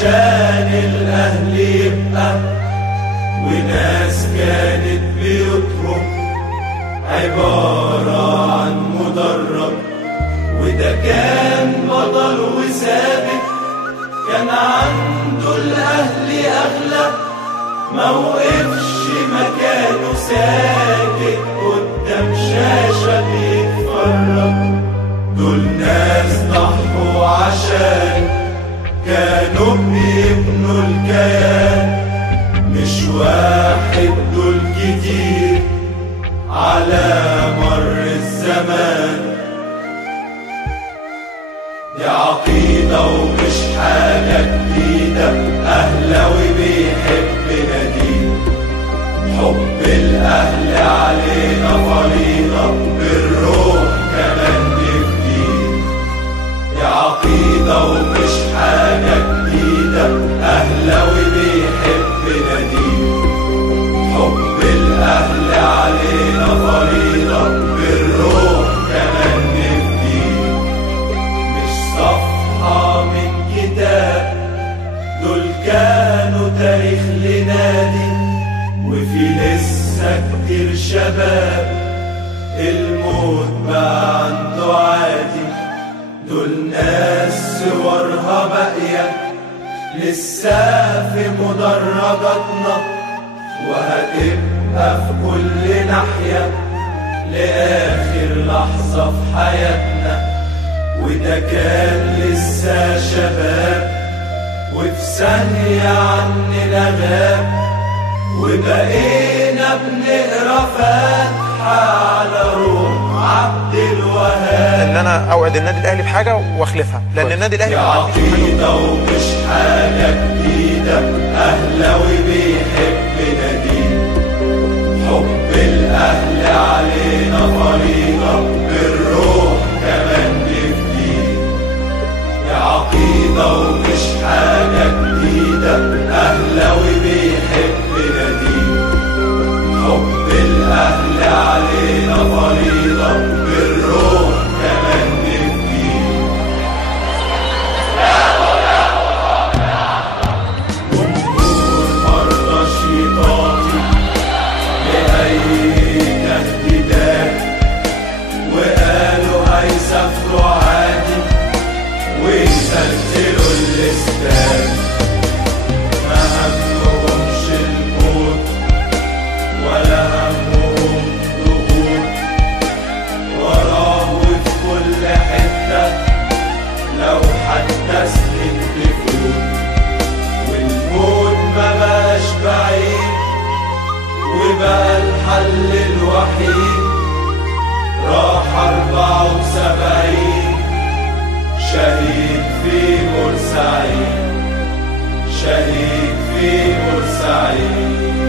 عشان الأهل يبقى، وناس كانت بيوتهم عبارة عن مدرج، وده كان بطل وثابت، كان عنده الأهل أغلى، موقفش مكانه ساكت قدام شاشة بيتفرج. دول ناس ضحوا عشان كانوا بيبنوا الكيان، مش واحد دول كتير على مر الزمان. دي عقيدة ومش حاجة جديدة، أهلاوي بيحب ناديه، حب الأهل علينا فريضة، بالروح كمان نفديه. دي عقيدة ومش حاجة جديدة، أهلاوي بيحب ناديه، حب الأهل علينا فريضة، بالروح كمان نفديه. مش صفحة من كتاب، دول كانوا تاريخ لنادي، وفي لسه كتير شباب الموت بقى عنده عادي. دول ناس صورها باقية لسه في مدرجاتنا، وهتبقى في كل ناحية لآخر لحظة في حياتنا. وده كان لسه شباب، وفي ثانية عننا غاب، وبقينا بنقرا فاتحة على روح عبد الوهاب. ان انا اوعد النادي الاهلي بحاجه واخلفها، لان النادي الاهلي عقيده ومش حاجه جديده، اهلاوي بيحب ناديه، حب الاهل علينا فريضه، بالروح كمان نفديه. دي عقيده ومش حاجه جديده، اهلاوي بيحب ناديه، حب الاهل علينا فريضه، بالروح كمان نفديه. جمهور مرضاش يطاطي لأي تهديدات، وقالوا هيسافروا عادي ويسجلوا الاستاد. ما همهمش الموت ولا همهم ضغوط، وراه في كل حتة لو حتى سنين تفوت. والموت ما بقاش بعيد، وبقى الحل الوحيد. راح 74 شهيد في بورسعيد، شهيد في بورسعيد.